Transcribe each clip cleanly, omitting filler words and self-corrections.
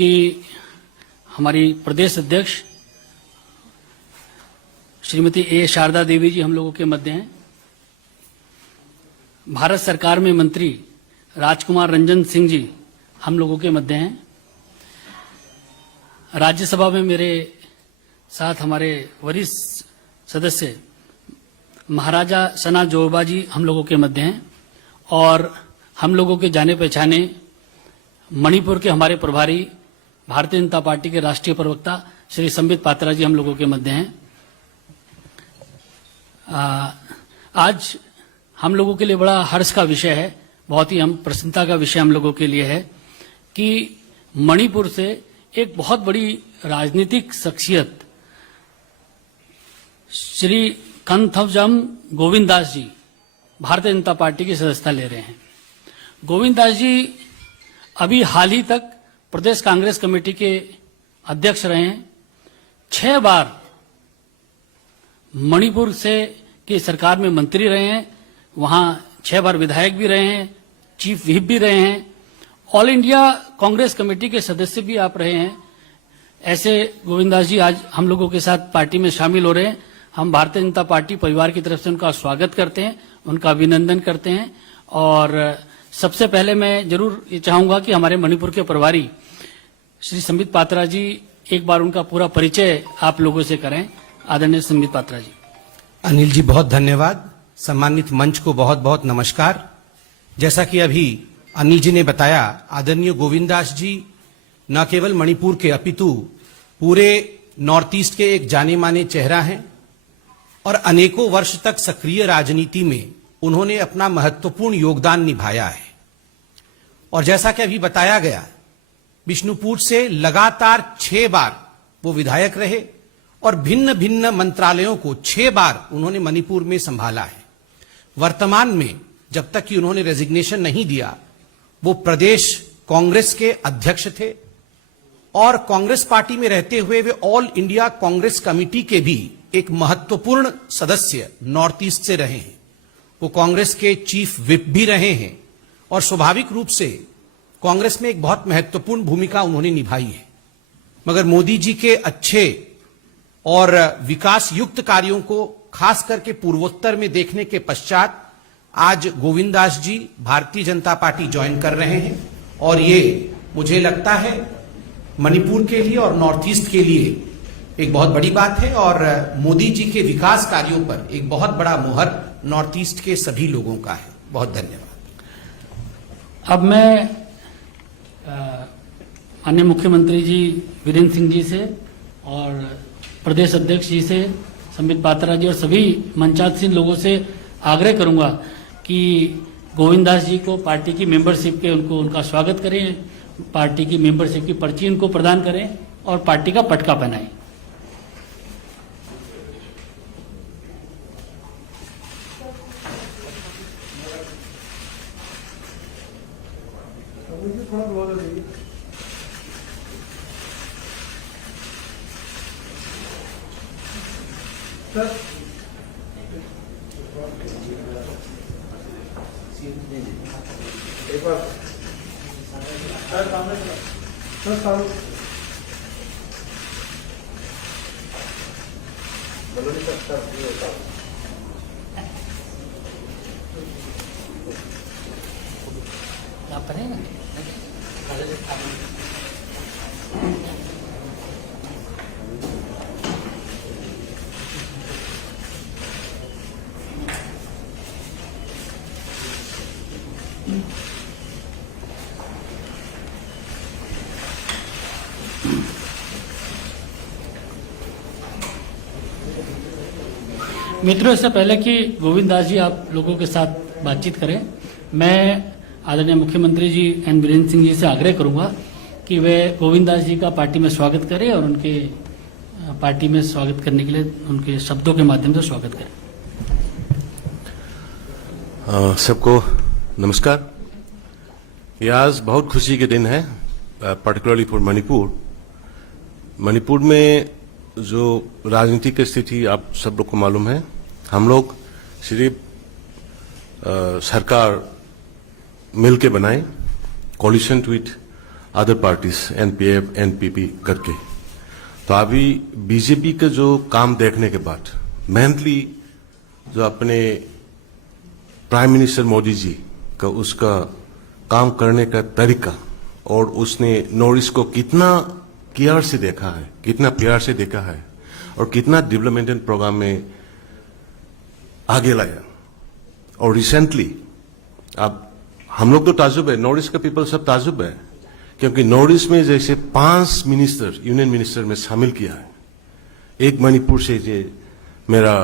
की हमारी प्रदेश अध्यक्ष श्रीमती ए शारदा देवी जी हम लोगों के मध्य हैं। भारत सरकार में मंत्री राजकुमार रंजन सिंह जी हम लोगों के मध्य हैं। राज्यसभा में मेरे साथ हमारे वरिष्ठ सदस्य महाराजा सना जोबा जी हम लोगों के मध्य हैं और हम लोगों के जाने पहचाने मणिपुर के हमारे प्रभारी भारतीय जनता पार्टी के राष्ट्रीय प्रवक्ता श्री संबित पात्रा जी हम लोगों के मध्य हैं। आज हम लोगों के लिए बड़ा हर्ष का विषय है, बहुत ही हम प्रसन्नता का विषय हम लोगों के लिए है कि मणिपुर से एक बहुत बड़ी राजनीतिक शख्सियत श्री कनथवजम गोविंद दास जी भारतीय जनता पार्टी की सदस्यता ले रहे हैं। गोविंद दास जी अभी हाल ही तक प्रदेश कांग्रेस कमेटी के अध्यक्ष रहे हैं। 6 बार मणिपुर से की सरकार में मंत्री रहे हैं, वहां 6 बार विधायक भी रहे हैं, चीफ व्हिप भी रहे हैं, ऑल इंडिया कांग्रेस कमेटी के सदस्य भी आप रहे हैं। ऐसे गोविंद दास जी आज हम लोगों के साथ पार्टी में शामिल हो रहे हैं। हम भारतीय जनता पार्टी परिवार की तरफ से उनका स्वागत करते हैं, उनका अभिनंदन करते हैं। और सबसे पहले मैं जरूर ये चाहूंगा कि हमारे मणिपुर के प्रभारी श्री संबित पात्रा जी एक बार उनका पूरा परिचय आप लोगों से करें। आदरणीय संबित पात्रा जी। अनिल जी बहुत धन्यवाद। सम्मानित मंच को बहुत बहुत नमस्कार। जैसा कि अभी अनिल जी ने बताया, आदरणीय गोविंद दास जी न केवल मणिपुर के अपितु पूरे नॉर्थ ईस्ट के एक जाने माने चेहरा हैं और अनेकों वर्ष तक सक्रिय राजनीति में उन्होंने अपना महत्वपूर्ण योगदान निभाया है। और जैसा कि अभी बताया गया, बिष्णुपुर से लगातार 6 बार वो विधायक रहे और भिन्न भिन्न मंत्रालयों को 6 बार उन्होंने मणिपुर में संभाला है। वर्तमान में जब तक कि उन्होंने रेजिग्नेशन नहीं दिया, वो प्रदेश कांग्रेस के अध्यक्ष थे और कांग्रेस पार्टी में रहते हुए वे ऑल इंडिया कांग्रेस कमेटी के भी एक महत्वपूर्ण सदस्य नॉर्थ ईस्ट से रहे हैं। वो कांग्रेस के चीफ व्हिप भी रहे हैं और स्वाभाविक रूप से कांग्रेस में एक बहुत महत्वपूर्ण भूमिका उन्होंने निभाई है। मगर मोदी जी के अच्छे और विकास युक्त कार्यों को खास करके पूर्वोत्तर में देखने के पश्चात आज गोविंद दास जी भारतीय जनता पार्टी ज्वाइन कर रहे हैं और ये मुझे लगता है मणिपुर के लिए और नॉर्थ ईस्ट के लिए एक बहुत बड़ी बात है और मोदी जी के विकास कार्यों पर एक बहुत बड़ा मुहर नॉर्थ ईस्ट के सभी लोगों का है। बहुत धन्यवाद। अब मैं माननीय मुख्यमंत्री जी वीरेंद्र सिंह जी से और प्रदेश अध्यक्ष जी से संबित पात्रा जी और सभी मंचासीन लोगों से आग्रह करूंगा कि गोविंद दास जी को पार्टी की मेंबरशिप के उनका स्वागत करें, पार्टी की मेंबरशिप की पर्ची उनको प्रदान करें और पार्टी का पटका पहनाएं। मित्रों, इससे पहले कि गोविंद दास जी आप लोगों के साथ बातचीत करें, मैं आदरणीय मुख्यमंत्री जी एन वीरेंद्र सिंह जी से आग्रह करूंगा कि वे गोविंद दास जी का पार्टी में स्वागत करें और उनके पार्टी में स्वागत करने के लिए उनके शब्दों के माध्यम से स्वागत करें। सबको नमस्कार। ये आज बहुत खुशी के दिन है, पर्टिकुलरली फॉर मणिपुर। मणिपुर में जो राजनीतिक स्थिति आप सब लोग को मालूम है, हम लोग सिर्फ सरकार मिल के बनाए, coalition with other parties NPF NPP करके। तो अभी बीजेपी का जो काम देखने के बाद मेहनतली जो अपने प्राइम मिनिस्टर मोदी जी का उसका काम करने का तरीका और उसने नॉर्थ ईस्ट को कितना केयर से देखा है, कितना प्यार से देखा है और कितना डेवलपमेंट प्रोग्राम में आगे लाया। और रिसेंटली अब हम लोग तो ताजुब है, नॉर्थ ईस्ट का पीपल सब ताजुब है, क्योंकि नॉर्थ ईस्ट में जैसे 5 मिनिस्टर यूनियन मिनिस्टर में शामिल किया है। एक मणिपुर से जो मेरा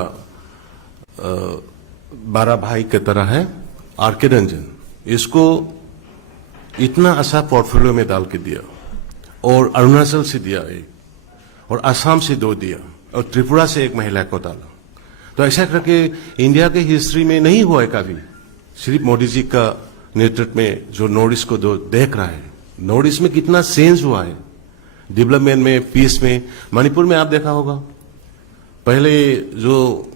12 भाई की तरह है आर.के. रंजन, इसको इतना अच्छा पोर्टफोलियो में डाल के दिया और अरुणाचल से दिया एक, और असम से 2 दिया और त्रिपुरा से एक महिला को डाला। तो ऐसा करके इंडिया के हिस्ट्री में नहीं हुआ है कभी। सिर्फ मोदी जी का नेतृत्व में जो नॉर्थ ईस्ट को देख रहा है, नॉर्थ ईस्ट में कितना चेंज हुआ है डेवलपमेंट में, पीस में। मणिपुर में आप देखा होगा, पहले जो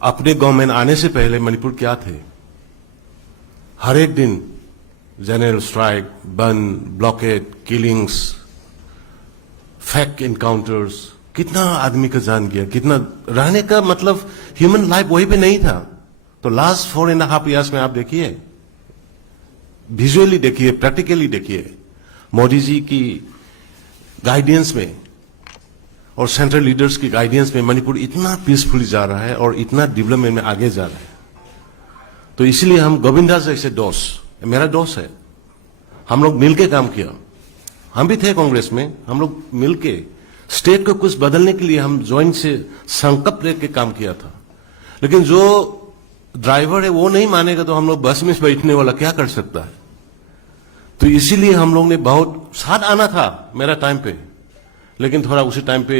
अपने गवर्नमेंट आने से पहले मणिपुर क्या थे, हर एक दिन जनरल स्ट्राइक, बंद, ब्लॉकेट, किलिंग्स, फेक इनकाउंटर्स, कितना आदमी का जान गया, कितना रहने का मतलब ह्यूमन लाइफ वहीं पे नहीं था। तो लास्ट 4.5 इयर्स में आप देखिए, विजुअली देखिए, प्रैक्टिकली देखिए, मोदी जी की गाइडेंस में और सेंट्रल लीडर्स की गाइडेंस में मणिपुर इतना पीसफुली जा रहा है और इतना डेवलपमेंट में आगे जा रहा है। तो इसलिए हम गोविंद दास जैसे दोस्त, मेरा दोस्त है, हम लोग मिलके काम किया। हम भी थे कांग्रेस में, हम लोग मिलके स्टेट को कुछ बदलने के लिए हम ज्वाइंट से संकल्प लेके काम किया था। लेकिन जो ड्राइवर है वो नहीं मानेगा तो हम लोग बस में बैठने वाला क्या कर सकता है। तो इसीलिए हम लोग ने बहुत साथ आना था मेरा टाइम पे, लेकिन थोड़ा उसी टाइम पे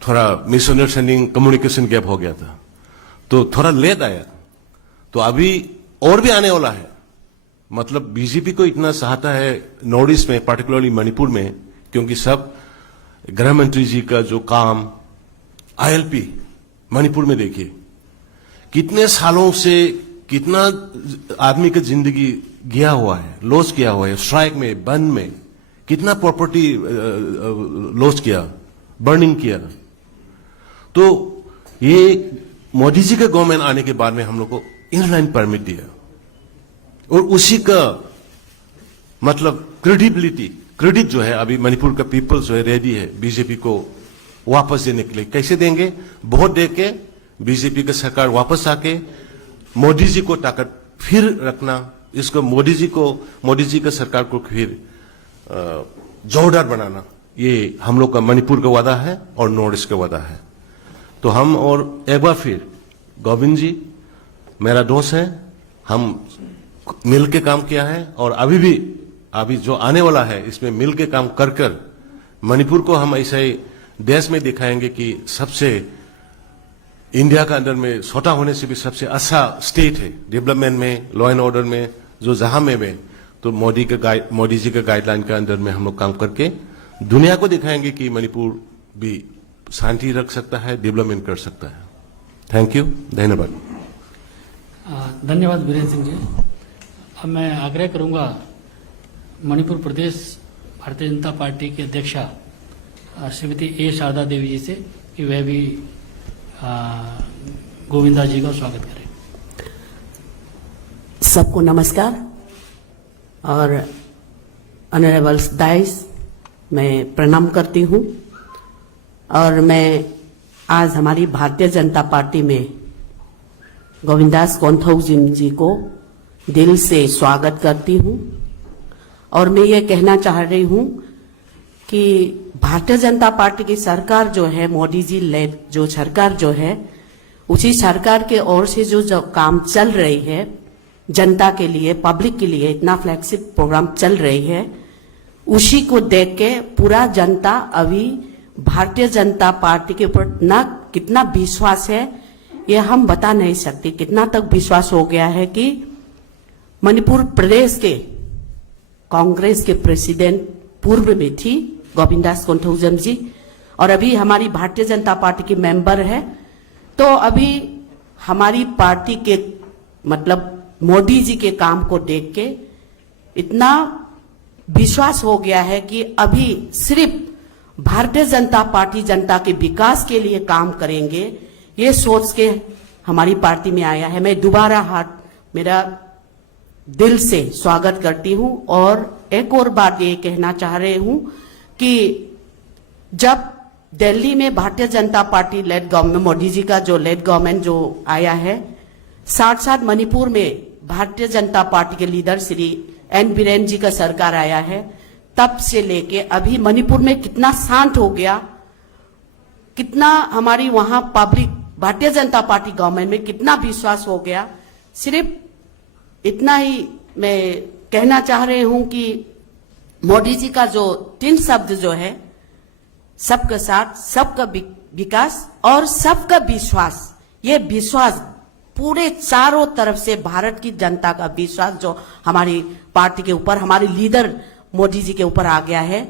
थोड़ा मिसअंडरस्टैंडिंग, कम्युनिकेशन गैप हो गया था, तो थोड़ा लेट आया। तो अभी और भी आने वाला है। मतलब बीजेपी को इतना चाहता है नॉर्थ ईस्ट में, पार्टिकुलरली मणिपुर में, क्योंकि सब गृह मंत्री जी का जो काम आईएलपी मणिपुर में देखिए, कितने सालों से कितना आदमी का जिंदगी गया हुआ है, लॉस किया हुआ है, स्ट्राइक में, बंद में, कितना प्रॉपर्टी लॉस किया, बर्निंग किया। तो ये मोदी जी का गवर्नमेंट आने के बाद में हम लोग को इनलाइन परमिट दिया और उसी का मतलब क्रेडिट जो है अभी मणिपुर का पीपल जो है रेडी है बीजेपी को वापस देने के लिए। कैसे देंगे? वोट दे के बीजेपी का सरकार वापस आके मोदी जी को ताकत फिर रखना, इसको मोदी जी का सरकार को फिर जोरदार बनाना, ये हम लोग का मणिपुर का वादा है और नॉर्थ ईस्ट का वादा है। तो हम और एक बार फिर गोविंद जी मेरा दोस्त है, हम मिल के काम किया है और अभी जो आने वाला है इसमें मिल के काम कर मणिपुर को हम ऐसे ही देश में दिखाएंगे कि सबसे इंडिया का अंदर में छोटा होने से भी सबसे अच्छा स्टेट है डेवलपमेंट में, लॉ एंड ऑर्डर में, जो जहां में तो मोदी जी का गाइडलाइन के अंदर में हम लोग काम करके दुनिया को दिखाएंगे कि मणिपुर भी शांति रख सकता है, डेवलपमेंट कर सकता है। थैंक यू, धन्यवाद। धन्यवाद वीरेंद्र सिंह जी। अब मैं आग्रह करूंगा मणिपुर प्रदेश भारतीय जनता पार्टी की अध्यक्षा श्रीमती ए शारदा देवी जी से कि वह भी गोविंदा जी का स्वागत करें। सबको नमस्कार और ऑनरेबल दाइस मैं प्रणाम करती हूं। और मैं आज हमारी भारतीय जनता पार्टी में गोविंदास कोंथौजिम जी को दिल से स्वागत करती हूं। और मैं ये कहना चाह रही हूं कि भारतीय जनता पार्टी की सरकार जो है, मोदी जी लेड जो सरकार जो है, उसी सरकार के ओर से जो काम चल रही है जनता के लिए, पब्लिक के लिए, इतना फ्लैगशिप प्रोग्राम चल रही है, उसी को देख के पूरा जनता अभी भारतीय जनता पार्टी के ऊपर कितना विश्वास है ये हम बता नहीं सकते। कितना तक विश्वास हो गया है कि मणिपुर प्रदेश के कांग्रेस के प्रेसिडेंट पूर्व में थी गोविंदास कोंथौजिम जी, और अभी हमारी भारतीय जनता पार्टी की मेंबर है। तो अभी हमारी पार्टी के मतलब मोदी जी के काम को देख के इतना विश्वास हो गया है कि अभी सिर्फ भारतीय जनता पार्टी जनता के विकास के लिए काम करेंगे, ये सोच के हमारी पार्टी में आया है। मैं दोबारा मेरा दिल से स्वागत करती हूं और एक और बात ये कहना चाह रही हूं कि जब दिल्ली में Bharatiya Janata party lead government, Modi ji का जो लेड गवर्नमेंट जो आया है, साथ साथ मणिपुर में भारतीय जनता पार्टी के लीडर श्री एन बीरेन जी का सरकार आया है, तब से लेके अभी मणिपुर में कितना शांत हो गया, कितना हमारी वहां public Bharatiya Janata party government में कितना विश्वास हो गया। सिर्फ इतना ही मैं कहना चाह रही हूं कि मोदी जी का जो 3 शब्द जो है, सबका साथ, सबका विकास और सबका विश्वास, ये विश्वास पूरे चारों तरफ से भारत की जनता का विश्वास जो हमारी पार्टी के ऊपर, हमारे लीडर मोदी जी के ऊपर आ गया है,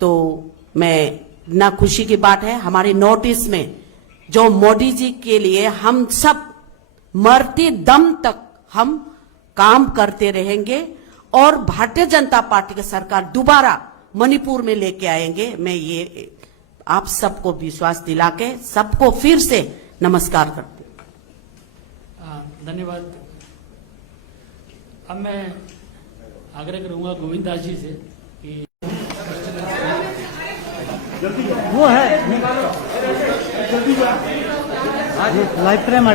तो मैं ना खुशी की बात है। हमारे नॉर्थ ईस्ट में जो मोदी जी के लिए हम सब मरते दम तक हम काम करते रहेंगे और भारतीय जनता पार्टी की सरकार दोबारा मणिपुर में लेके आएंगे। मैं ये आप सबको विश्वास दिला के सबको फिर से नमस्कार करती हूँ। धन्यवाद। अब मैं आग्रह करूंगा गोविंद दास जी से कि वो है लाइव फ्रेम